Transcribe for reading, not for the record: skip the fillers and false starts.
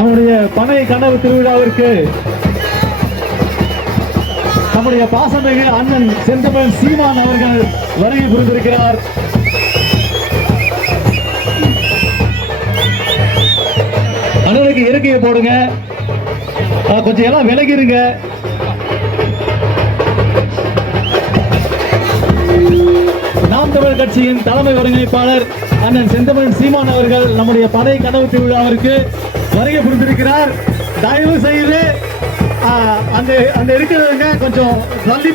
நம்முடைய பனை கனவு திருவிழாவிற்கு நம்முடைய பாசமிகு அண்ணன் செந்தமிழன் சீமான் அவர்கள் வருகை புரிந்திருக்கிறார். அண்ணனுக்கு இருக்கையை போடுங்க, கொஞ்சம் எல்லாம் விலகிருங்க. நாம் தமிழர் கட்சியின் தலைமை ஒருங்கிணைப்பாளர் அண்ணன் செந்தமிழன் சீமான் அவர்கள் நம்முடைய பனை கனவு திருவிழாவிற்கு வருகை புரிந்திருக்கிறார். தயவு செய்து அந்த இருக்கிறவங்க கொஞ்சம் தள்ளி